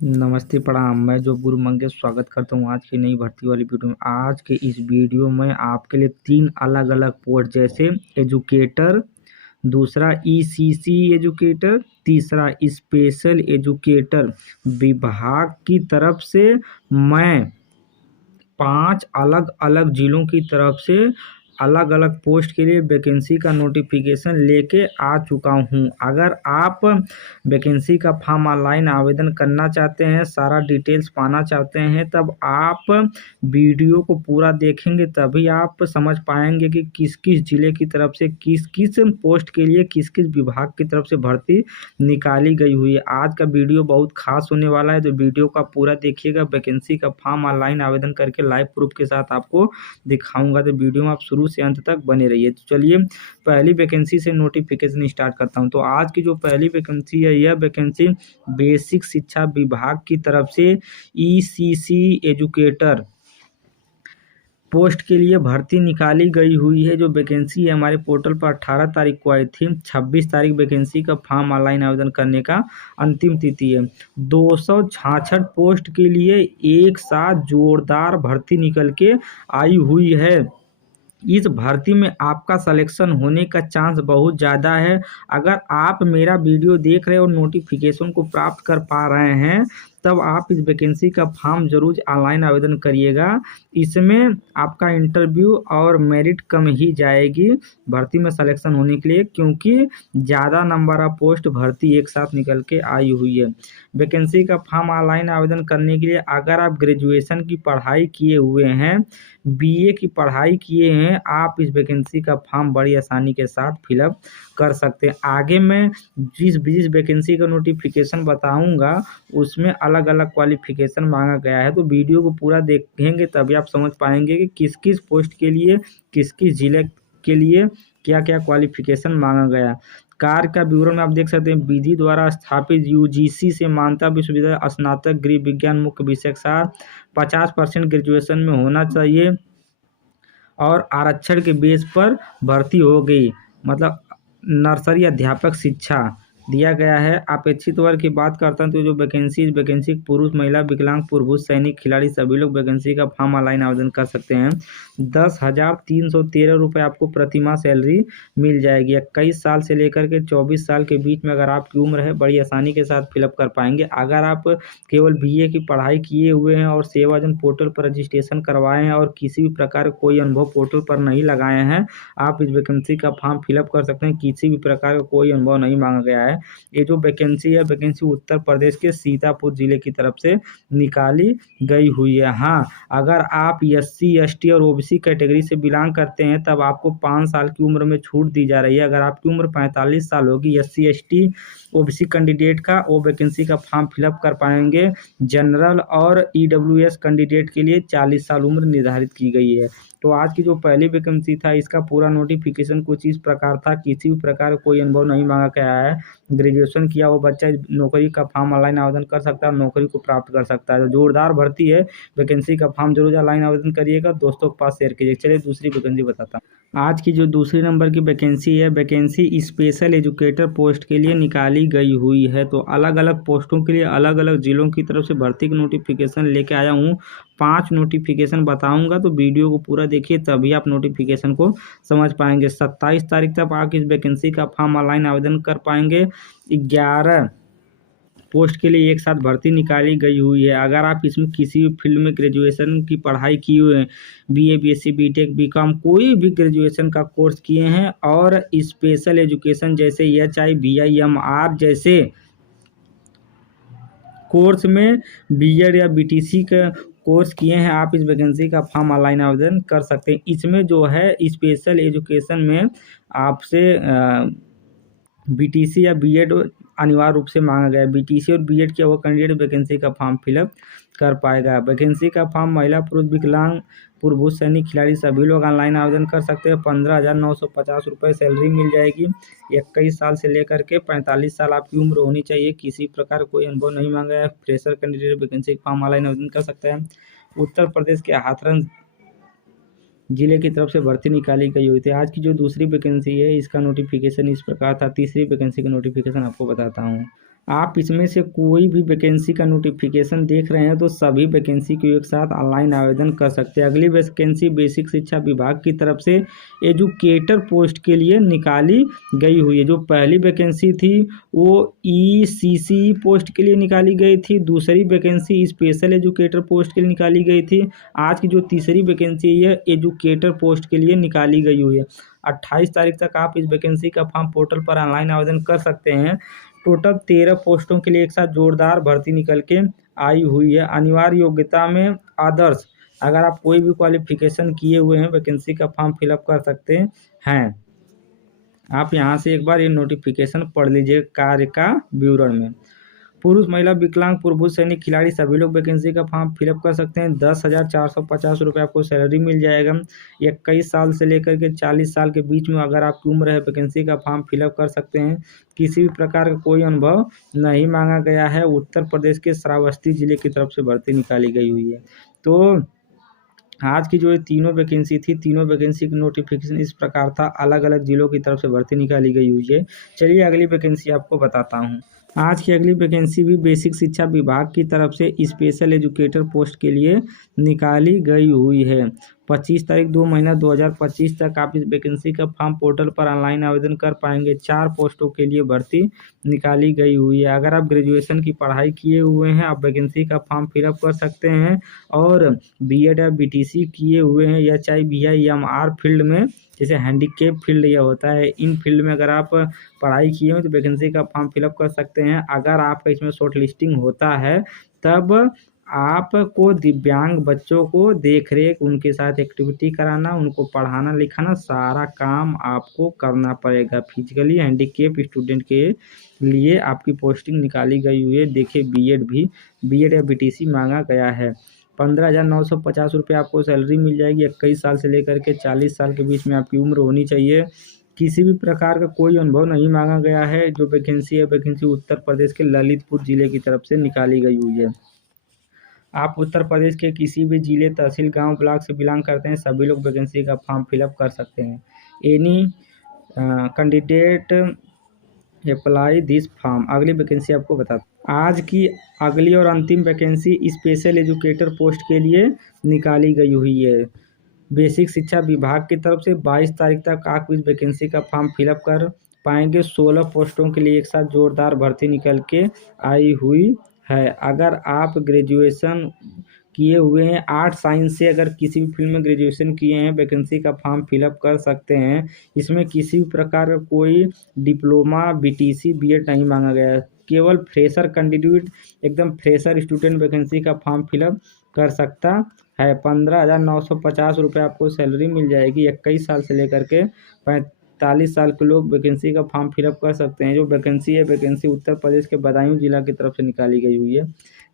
नमस्ते प्रणाम। मैं जो गुरु मंगेश स्वागत करता हूँ आज की नई भर्ती वाली वीडियो में। आज के इस वीडियो में आपके लिए 3 अलग-अलग पोस्ट जैसे एजुकेटर, दूसरा ईसीसी एजुकेटर, तीसरा स्पेशल एजुकेटर विभाग की तरफ से मैं 5 अलग-अलग जिलों की तरफ से अलग-अलग पोस्ट के लिए वैकेंसी का नोटिफिकेशन लेके आ चुका हूँ। अगर आप वैकेंसी का फॉर्म ऑनलाइन आवेदन करना चाहते हैं, सारा डिटेल्स पाना चाहते हैं, तब आप वीडियो को पूरा देखेंगे तभी आप समझ पाएंगे कि किस-किस जिले की तरफ से किस-किस पोस्ट के लिए किस-किस विभाग की तरफ से भर्ती निकाली गई हुई है। आज का वीडियो बहुत खास होने वाला है, तो वीडियो का पूरा देखिएगा। वैकेंसी का फॉर्म ऑनलाइन आवेदन करके लाइव प्रूफ के साथ आपको दिखाऊंगा, तो वीडियो में आप शुरू से अंत तक बने रहिए। तो चलिए पहली वैकेंसी से नोटिफिकेशन स्टार्ट करता हूं। तो आज की जो पहली वैकेंसी है, यह वैकेंसी बेसिक शिक्षा विभाग की तरफ से ईसीसी एजुकेटर पोस्ट के लिए भर्ती निकाली गई हुई है। जो वैकेंसी है हमारे पोर्टल पर 18 तारीख को आई थी। 26 तारीख वैकेंसी का फॉर्म ऑनलाइन आवेदन करने का अंतिम तिथि है। 266 पोस्ट के लिए एक साथ जोरदार भर्ती निकल के आई हुई है। इस भर्ती में आपका सिलेक्शन होने का चांस बहुत ज़्यादा है। अगर आप मेरा वीडियो देख रहे हो और नोटिफिकेशन को प्राप्त कर पा रहे हैं, तब आप इस वैकेंसी का फॉर्म जरूर ऑनलाइन आवेदन करिएगा। इसमें आपका इंटरव्यू और मेरिट कम ही जाएगी भर्ती में सिलेक्शन होने के लिए, क्योंकि ज़्यादा नंबर ऑफ पोस्ट भर्ती एक साथ निकल के आई हुई है। वैकेंसी का फॉर्म ऑनलाइन आवेदन करने के लिए अगर आप ग्रेजुएशन की पढ़ाई किए हुए हैं, बीए की पढ़ाई किए हैं, आप इस वैकेंसी का फॉर्म बड़ी आसानी के साथ फिलअप कर सकते हैं। आगे मैं जिस वैकेंसी का नोटिफिकेशन बताऊंगा उसमें अलग अलग क्वालिफिकेशन मांगा गया है, तो वीडियो को पूरा देखेंगे तभी आप समझ पाएंगे कि किस किस पोस्ट के लिए किस किस जिले के लिए क्या क्या क्वालिफिकेशन मांगा गया। कार्य का विवरण में आप देख सकते हैं। विधि द्वारा स्थापित यूजीसी से मान्यता विश्वविद्यालय स्नातक गृह विज्ञान मुख्य विषय के साथ 50% ग्रेजुएशन में होना चाहिए और आरक्षण के बेस पर भर्ती हो गई, मतलब नर्सरी अध्यापक शिक्षा दिया गया है। अपेक्षित वर्ग की बात करता हूँ तो जो वैकेंसी पुरुष, महिला, विकलांग, पुरुष, सैनिक, खिलाड़ी सभी लोग वैकेंसी का फॉर्म ऑनलाइन आवेदन कर सकते हैं। 10,313 रुपये आपको प्रतिमाह सैलरी मिल जाएगी। 21 साल से लेकर के 24 साल के बीच में अगर आपकी उम्र है, बड़ी आसानी के साथ फिलअप कर पाएंगे। अगर आप केवल बीए की पढ़ाई किए हुए हैं और सेवाजन पोर्टल पर रजिस्ट्रेशन करवाए हैं और किसी भी प्रकार कोई अनुभव पोर्टल पर नहीं लगाए हैं, आप इस वैकेंसी का फॉर्म फिलअप कर सकते हैं। किसी भी प्रकार का कोई अनुभव नहीं मांगा गया है। ये जो वैकेंसी है, वैकेंसी उत्तर प्रदेश के सीतापुर जिले की तरफ से निकाली गई हुई है। हाँ, अगर आप एससी, एसटी और ओबीसी कैटेगरी से बिलोंग करते हैं, तब आपको 5 साल की उम्र में छूट दी जा रही है। अगर आपकी उम्र 45 साल होगी, एससी, एसटी, ओबीसी कैंडिडेट का वो वैकेंसी का फॉर्म फिलअप कर पाएंगे। जनरल और ईडब्ल्यूएस कैंडिडेट के लिए 40 साल उम्र निर्धारित की गई है। तो आज की जो पहली वैकेंसी था, इसका पूरा नोटिफिकेशन कुछ इस प्रकार था। किसी भी प्रकार कोई अनुभव नहीं मांगा गया है। ग्रेजुएशन किया वो बच्चा नौकरी का फॉर्म ऑनलाइन आवेदन कर सकता है और नौकरी को प्राप्त कर सकता है। तो जोरदार भर्ती है। वैकेंसी का फॉर्म जरूर ऑनलाइन आवेदन करिएगा, दोस्तों के पास शेयर कीजिए। चलिए दूसरी वैकेंसी बताता हूँ। आज की जो दूसरी नंबर की वैकेंसी है, वैकेंसी स्पेशल एजुकेटर पोस्ट के लिए निकाली गई हुई है। तो अलग अलग पोस्टों के लिए अलग अलग जिलों की तरफ से भर्ती का नोटिफिकेशन लेके आया हूँ। 5 नोटिफिकेशन बताऊंगा, तो वीडियो को पूरा देखिए तभी आप नोटिफिकेशन को समझ पाएंगे। 27 तारीख तक आप इस वैकेंसी का फॉर्म ऑनलाइन आवेदन कर पाएंगे। 11 पोस्ट के लिए एक साथ भर्ती निकाली गई हुई है। अगर आप इसमें किसी भी फील्ड में ग्रेजुएशन की पढ़ाई किए हुए हैं, बीए, बीएससी, बीटेक, बीकॉम, कोई भी ग्रेजुएशन का कोर्स किए हैं और स्पेशल एजुकेशन जैसे एचआई, बीआईएमआर जैसे कोर्स में बीएड या बीटीसी का कोर्स किए हैं, आप इस वैकेंसी का फॉर्म ऑनलाइन आवेदन कर सकते हैं। इसमें जो है स्पेशल एजुकेशन में आपसे बीटीसी या बीएड अनिवार्य रूप से मांगा गया है। बीटीसी और बीएड किया हुआ कैंडिडेट वैकेंसी का फॉर्म फिलअप कर पाएगा। वैकेंसी का फॉर्म महिला, पुरुष, विकलांग, पुरुष, सैनिक, खिलाड़ी सभी लोग ऑनलाइन आवेदन कर सकते हैं। 15,950 रुपये सैलरी मिल जाएगी। 21 साल से लेकर के 45 साल आपकी उम्र होनी चाहिए। किसी प्रकार कोई अनुभव नहीं मांगा है। फ्रेशर कैंडिडेट वैकेंसी का फॉर्म ऑनलाइन आवेदन कर सकते हैं। उत्तर प्रदेश के हाथरस जिले की तरफ से भर्ती निकाली गई हुई थी। आज की जो दूसरी वैकेंसी है, इसका नोटिफिकेशन इस प्रकार था। तीसरी वैकेंसी का नोटिफिकेशन आपको बताता हूँ। आप इसमें से कोई भी वैकेंसी का नोटिफिकेशन देख रहे हैं तो सभी वैकेंसी को एक साथ ऑनलाइन आवेदन कर सकते हैं। अगली वैकेंसी बेसिक शिक्षा विभाग की तरफ से एजुकेटर पोस्ट के लिए निकाली गई हुई है। जो पहली वैकेंसी थी वो ECC पोस्ट के लिए निकाली गई थी, दूसरी वैकेंसी स्पेशल एजुकेटर पोस्ट के लिए निकाली गई थी। आज की जो तीसरी वैकेंसी है एजुकेटर पोस्ट के लिए निकाली गई हुई है। 28 तारीख तक आप इस वैकेंसी का फॉर्म पोर्टल पर ऑनलाइन आवेदन कर सकते हैं। टोटल 13 पोस्टों के लिए एक साथ जोरदार भर्ती निकल के आई हुई है। अनिवार्य योग्यता में आदर्श, अगर आप कोई भी क्वालिफिकेशन किए हुए हैं वैकेंसी का फॉर्म फिलअप कर सकते हैं। आप यहां से एक बार ये नोटिफिकेशन पढ़ लीजिए कार्य का विवरण में। पुरुष, महिला, विकलांग, पूर्व सैनिक, खिलाड़ी सभी लोग वैकेंसी का फॉर्म फिलअप कर सकते हैं। 10,450 रुपये आपको सैलरी मिल जाएगा। 21 साल से लेकर के 40 साल के बीच में अगर आपकी उम्र है वैकेंसी का फॉर्म फिलअप कर सकते हैं। किसी भी प्रकार का कोई अनुभव नहीं मांगा गया है। उत्तर प्रदेश के श्रावस्ती जिले की तरफ से भर्ती निकाली गई हुई है। तो आज की जो ये तीनों वैकेंसी थी, तीनों वैकेंसी की नोटिफिकेशन इस प्रकार था, अलग अलग जिलों की तरफ से भर्ती निकाली गई हुई है। चलिए अगली वैकेंसी आपको बताता हूँ। आज की अगली वैकेंसी भी बेसिक शिक्षा विभाग की तरफ से स्पेशल एजुकेटर पोस्ट के लिए निकाली गई हुई है। 25 तारीख 2 महीना 2025 तक आप इस वैकेंसी का फॉर्म पोर्टल पर ऑनलाइन आवेदन कर पाएंगे। 4 पोस्टों के लिए भर्ती निकाली गई हुई है। अगर आप ग्रेजुएशन की पढ़ाई किए हुए हैं आप वैकेंसी का फॉर्म फिलअप कर सकते हैं, और BEd या BTC किए हुए हैं या चाहे BIMR फील्ड में, जैसे हैंडीकेप फील्ड यह होता है, इन फील्ड में अगर आप पढ़ाई किए हो तो वैकेंसी का फॉर्म फिलअप कर सकते हैं। अगर आपका इसमें शॉर्ट लिस्टिंग होता है तब आपको दिव्यांग बच्चों को देख रेख, उनके साथ एक्टिविटी कराना, उनको पढ़ाना लिखाना, सारा काम आपको करना पड़ेगा। फिजिकली हैंडीकेप स्टूडेंट के लिए आपकी पोस्टिंग निकाली गई हुई है। देखिए BEd या BTC मांगा गया है। 15,950 रुपये आपको सैलरी मिल जाएगी। 21 साल से लेकर के 40 साल के बीच में आपकी उम्र होनी चाहिए। किसी भी प्रकार का कोई अनुभव नहीं मांगा गया है। जो वैकेंसी है वैकेंसी उत्तर प्रदेश के ललितपुर जिले की तरफ से निकाली गई हुई है। आप उत्तर प्रदेश के किसी भी जिले, तहसील, गांव, ब्लॉक से बिलोंग करते हैं सभी लोग वैकेंसी का फॉर्म फिलअप कर सकते हैं। Any candidate apply this form. अगली वैकेंसी आपको बताता हूँ। आज की अगली और अंतिम वैकेंसी स्पेशल एजुकेटर पोस्ट के लिए निकाली गई हुई है। बेसिक शिक्षा विभाग की तरफ से 22 तारीख तक आप इस वैकेंसी का फॉर्म फिलअप कर पाएंगे। 16 पोस्टों के लिए एक साथ जोरदार भर्ती निकल के आई हुई है। अगर आप ग्रेजुएशन किए हुए हैं, आर्ट साइंस से अगर किसी भी फील्ड में ग्रेजुएशन किए हैं वैकेंसी का फॉर्म फिलअप कर सकते हैं। इसमें किसी भी प्रकार का कोई डिप्लोमा, BTC, BEd नहीं मांगा गया है। केवल फ्रेशर कैंडिडेट, एकदम फ्रेशर स्टूडेंट वैकेंसी का फॉर्म फिलअप कर सकता है। 15,950 रुपये आपको सैलरी मिल जाएगी। 21 साल से लेकर के 45 साल के लोग वैकेंसी का फॉर्म फिलअप कर सकते हैं। जो वैकेंसी है वैकेंसी उत्तर प्रदेश के बदायूं जिला की तरफ से निकाली गई हुई है।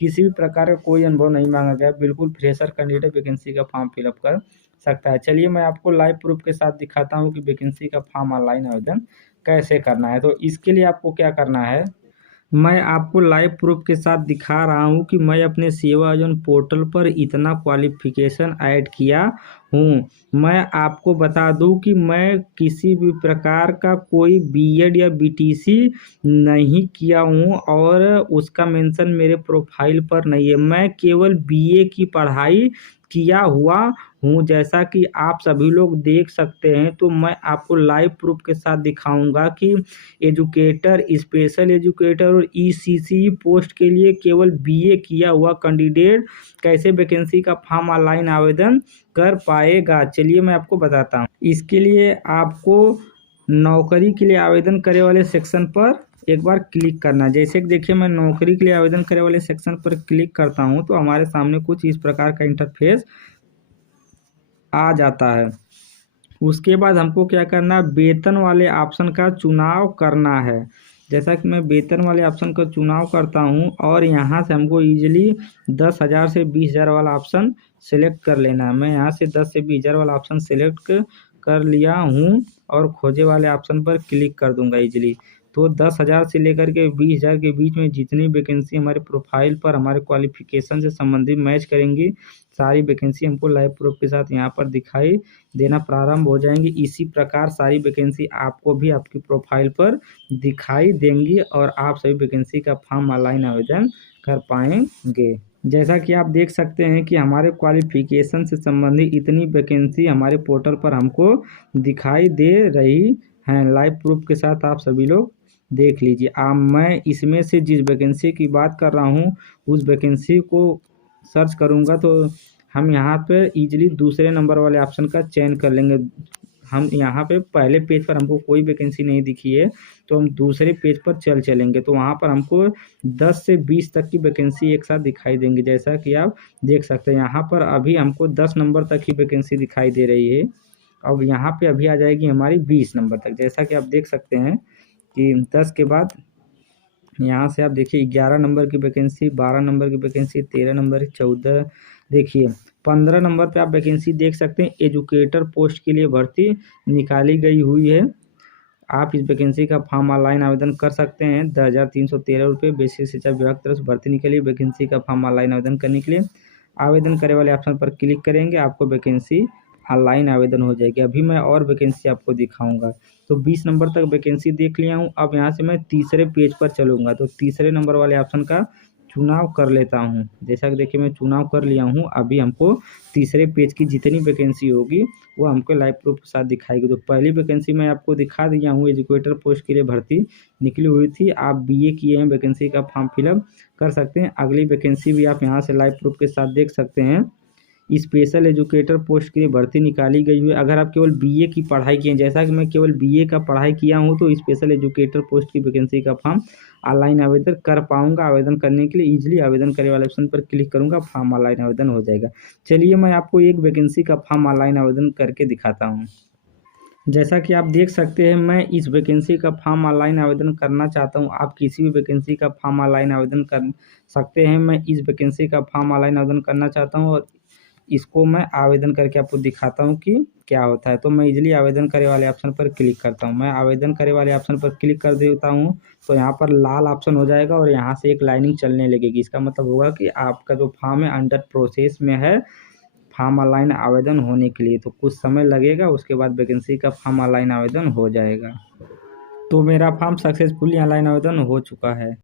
किसी भी प्रकार का कोई अनुभव नहीं मांगा गया, बिल्कुल फ्रेशर कैंडिडेट वैकेंसी का फॉर्म फिलअप कर सकता है। चलिए मैं आपको लाइव प्रूफ के साथ दिखाता हूँ कि वैकेंसी का फॉर्म ऑनलाइन आवेदन कैसे करना है। तो इसके लिए आपको क्या करना है, मैं आपको लाइव प्रूफ के साथ दिखा रहा हूं कि मैं अपने सेवा योजना पोर्टल पर इतना क्वालिफिकेशन ऐड किया हूं। मैं आपको बता दूं कि मैं किसी भी प्रकार का कोई BEd या BTC नहीं किया हूं और उसका मेंशन मेरे प्रोफाइल पर नहीं है। मैं केवल BA की पढ़ाई किया हुआ हूँ, जैसा कि आप सभी लोग देख सकते हैं। तो मैं आपको लाइव प्रूफ के साथ दिखाऊंगा कि एजुकेटर, स्पेशल एजुकेटर और ECC पोस्ट के लिए केवल BA किया हुआ कैंडिडेट कैसे वैकेंसी का फॉर्म ऑनलाइन आवेदन कर पाएगा। चलिए मैं आपको बताता हूँ। इसके लिए आपको नौकरी के लिए आवेदन करे वाले सेक्शन पर एक बार क्लिक करना। जैसे कि देखिए मैं नौकरी के लिए आवेदन करे वाले सेक्शन पर क्लिक करता हूं तो हमारे सामने कुछ इस प्रकार का इंटरफेस आ जाता है। उसके बाद हमको क्या करना है, वेतन वाले ऑप्शन का चुनाव करना है। जैसा कि मैं वेतन वाले ऑप्शन का चुनाव करता हूं और यहाँ से हमको इजीली 10,000 से 20,000 वाला ऑप्शन सेलेक्ट कर लेना है। मैं यहाँ से 10 से 20,000 वाला ऑप्शन सेलेक्ट कर लिया हूँ और खोजे वाले ऑप्शन पर क्लिक कर दूंगा इजीली। तो 10,000 से लेकर के 20,000 के बीच में जितनी वैकेंसी हमारे प्रोफाइल पर हमारे क्वालिफिकेशन से संबंधित मैच करेंगी, सारी वैकेंसी हमको लाइव प्रूफ के साथ यहाँ पर दिखाई देना प्रारंभ हो जाएंगी। इसी प्रकार सारी वैकेंसी आपको भी आपकी प्रोफाइल पर दिखाई देंगी और आप सभी वैकेंसी का फॉर्म ऑनलाइन आवेदन कर पाएंगे। जैसा कि आप देख सकते हैं कि हमारे क्वालिफिकेशन से संबंधित इतनी वैकेंसी हमारे पोर्टल पर हमको दिखाई दे रही हैं। लाइव प्रूफ के साथ आप सभी लोग देख लीजिए। मैं इसमें से जिस वैकेंसी की बात कर रहा हूँ उस वैकेंसी को सर्च करूँगा तो हम यहाँ पे इजीली दूसरे नंबर वाले ऑप्शन का चयन कर लेंगे। हम यहाँ पे पहले पेज पर हमको कोई वैकेंसी नहीं दिखी है तो हम दूसरे पेज पर चलेंगे तो वहाँ पर हमको 10 से 20 तक की वैकेंसी एक साथ दिखाई देंगी। जैसा कि आप देख सकते हैं यहाँ पर अभी हमको 10 नंबर तक की वैकेंसी दिखाई दे रही है। अब यहाँ पे अभी आ जाएगी हमारी 20 नंबर तक। जैसा कि आप देख सकते हैं कि 10 के बाद यहाँ से आप देखिए 11 नंबर की वैकेंसी, 12 नंबर की वैकेंसी, 13 नंबर, 14, देखिए 15 नंबर पे आप वैकेंसी देख सकते हैं। एजुकेटर पोस्ट के लिए भर्ती निकाली गई हुई है। आप इस वैकेंसी का फॉर्म ऑनलाइन आवेदन कर सकते हैं। 10,313 रुपये बेसिक शिक्षा विभाग की तरफ से भर्ती निकली। वैकेंसी का फॉर्म ऑनलाइन आवेदन करने के लिए आवेदन करे वाले ऑप्शन पर क्लिक करेंगे, आपको वैकेंसी ऑनलाइन आवेदन हो जाएगी। अभी मैं और वैकेंसी आपको दिखाऊंगा। तो 20 नंबर तक वैकेंसी देख लिया हूँ। अब यहाँ से मैं तीसरे पेज पर चलूँगा तो तीसरे नंबर वाले ऑप्शन का चुनाव कर लेता हूँ। जैसा कि देखिए मैं चुनाव कर लिया हूँ। अभी हमको तीसरे पेज की जितनी वैकेंसी होगी वो हमको लाइव प्रूफ के साथ दिखाएगी। तो पहली वैकेंसी मैं आपको दिखा दिया हूँ, एजुकेटर पोस्ट के लिए भर्ती निकली हुई थी। आप बीए किए हैं, वैकेंसी का फॉर्म फिलअप कर सकते हैं। अगली वैकेंसी भी आप यहाँ से लाइव प्रूफ के साथ देख सकते हैं। स्पेशल एजुकेटर पोस्ट के लिए भर्ती निकाली गई है। अगर आप केवल बीए की पढ़ाई किए हैं, जैसा कि मैं केवल बीए का पढ़ाई किया हूं तो स्पेशल एजुकेटर पोस्ट की वैकेंसी का फॉर्म ऑनलाइन आवेदन कर पाऊंगा। आवेदन करने के लिए इजीली आवेदन करे वाले ऑप्शन पर क्लिक करूंगा, फॉर्म ऑनलाइन आवेदन हो जाएगा। चलिए मैं आपको एक वैकेंसी का फॉर्म ऑनलाइन आवेदन करके दिखाता हूँ। जैसा कि आप देख सकते हैं मैं इस वैकेंसी का फॉर्म ऑनलाइन आवेदन करना चाहता हूं। आप किसी भी वैकेंसी का फॉर्म ऑनलाइन आवेदन कर सकते हैं। मैं इस वैकेंसी का फॉर्म ऑनलाइन आवेदन करना चाहता हूं और इसको मैं आवेदन करके आपको दिखाता हूं कि क्या होता है। तो मैं इजीली आवेदन करे वाले ऑप्शन पर क्लिक करता हूं। मैं आवेदन करे वाले ऑप्शन पर क्लिक कर देता हूं तो यहाँ पर लाल ऑप्शन हो जाएगा और यहाँ से एक लाइनिंग चलने लगेगी। इसका मतलब होगा कि आपका जो फॉर्म है अंडर प्रोसेस में है फॉर्म ऑनलाइन आवेदन होने के लिए। तो कुछ समय लगेगा, उसके बाद वैकेंसी का फॉर्म ऑनलाइन आवेदन हो जाएगा। तो मेरा फॉर्म सक्सेसफुली ऑनलाइन आवेदन हो चुका है।